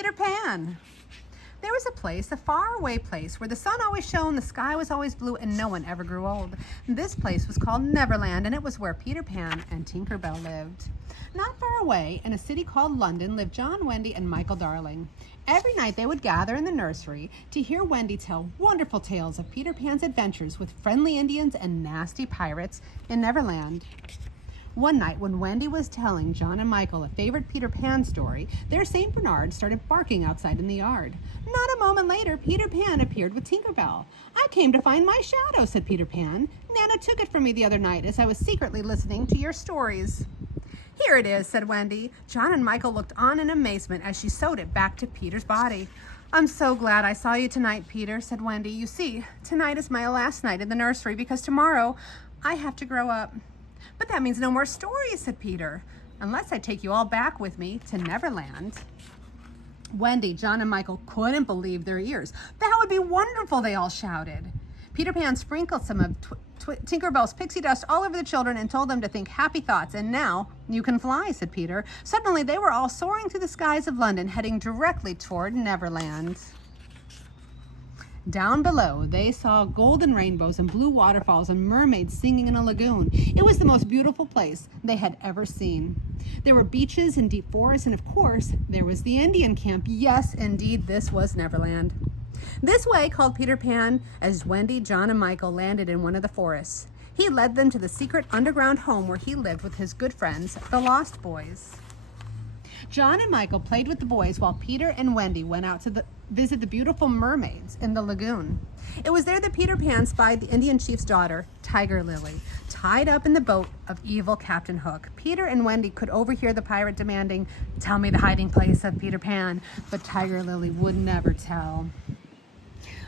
Peter Pan. There was a place, a faraway place, where the sun always shone, the sky was always blue, and no one ever grew old. This place was called Neverland, and it was where Peter Pan and Tinker Bell lived. Not far away, in a city called London, lived John, Wendy, and Michael Darling. Every night they would gather in the nursery to hear Wendy tell wonderful tales of Peter Pan's adventures with friendly Indians and nasty pirates in Neverland. One night when Wendy was telling John and Michael a favorite Peter Pan story, their St. Bernard started barking outside in the yard. Not a moment later, Peter Pan appeared with Tinker Bell. "I came to find my shadow," said Peter Pan. "Nana took it from me the other night as I was secretly listening to your stories." "Here it is," said Wendy. John and Michael looked on in amazement as she sewed it back to Peter's body. "I'm so glad I saw you tonight, Peter," said Wendy. "You see, tonight is my last night in the nursery because tomorrow I have to grow up." "But that means no more stories," said Peter, "unless I take you all back with me to Neverland." Wendy, John, and Michael couldn't believe their ears. "That would be wonderful," they all shouted. Peter Pan sprinkled some of Tinker Bell's pixie dust all over the children and told them to think happy thoughts. "And now you can fly," said Peter. Suddenly they were all soaring through the skies of London, heading directly toward Neverland. Down below, they saw golden rainbows and blue waterfalls and mermaids singing in a lagoon. It was the most beautiful place they had ever seen. There were beaches and deep forests, and of course, there was the Indian camp. Yes, indeed, this was Neverland. "This way," called Peter Pan as Wendy, John, and Michael landed in one of the forests. He led them to the secret underground home where he lived with his good friends, the Lost Boys. John and Michael played with the boys while Peter and Wendy went out to visit the beautiful mermaids in the lagoon. It was there that Peter Pan spied the Indian chief's daughter, Tiger Lily, tied up in the boat of evil Captain Hook. Peter and Wendy could overhear the pirate demanding, "Tell me the hiding place of Peter Pan," but Tiger Lily would never tell.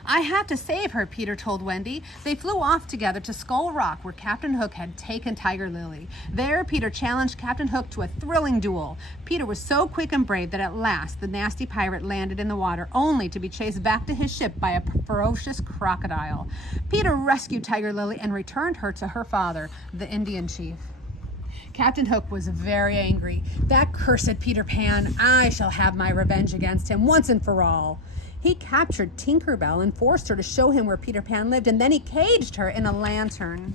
"I have to save her," Peter told Wendy. They flew off together to Skull Rock, where Captain Hook had taken Tiger Lily. There, Peter challenged Captain Hook to a thrilling duel. Peter was so quick and brave that at last the nasty pirate landed in the water, only to be chased back to his ship by a ferocious crocodile. Peter rescued Tiger Lily and returned her to her father, the Indian chief. Captain Hook was very angry. "That cursed Peter Pan! I shall have my revenge against him once and for all." He captured Tinker Bell and forced her to show him where Peter Pan lived, and then he caged her in a lantern.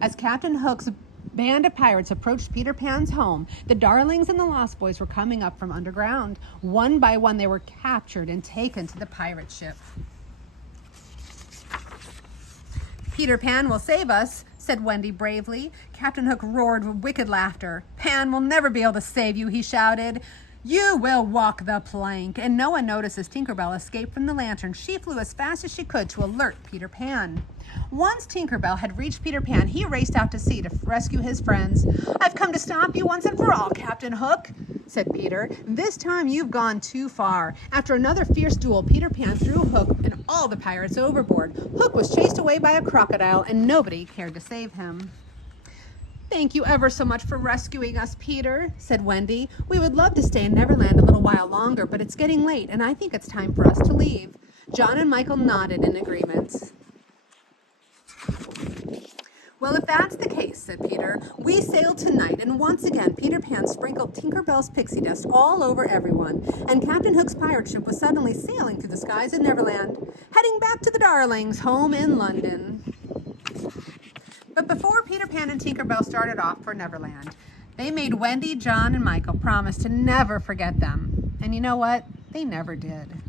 As Captain Hook's band of pirates approached Peter Pan's home, the Darlings and the Lost Boys were coming up from underground. One by one, they were captured and taken to the pirate ship. "Peter Pan will save us," said Wendy bravely. Captain Hook roared with wicked laughter. "Pan will never be able to save you," he shouted. "You will walk the plank." And no one noticed as Tinker Bell escaped from the lantern. She flew as fast as she could to alert Peter Pan. Once Tinker Bell had reached Peter Pan, he raced out to sea to rescue his friends. "I've come to stop you once and for all, Captain Hook," said Peter. "This time you've gone too far." After another fierce duel, Peter Pan threw Hook and all the pirates overboard. Hook was chased away by a crocodile, and nobody cared to save him. "Thank you ever so much for rescuing us, Peter," said Wendy. "We would love to stay in Neverland a little while longer, but it's getting late, and I think it's time for us to leave." John and Michael nodded in agreement. "Well, if that's the case," said Peter, "we sail tonight." And once again, Peter Pan sprinkled Tinker Bell's pixie dust all over everyone, and Captain Hook's pirate ship was suddenly sailing through the skies of Neverland, heading back to the Darlings' home in London. But before Peter Pan and Tinker Bell started off for Neverland, they made Wendy, John, and Michael promise to never forget them. And you know what? They never did.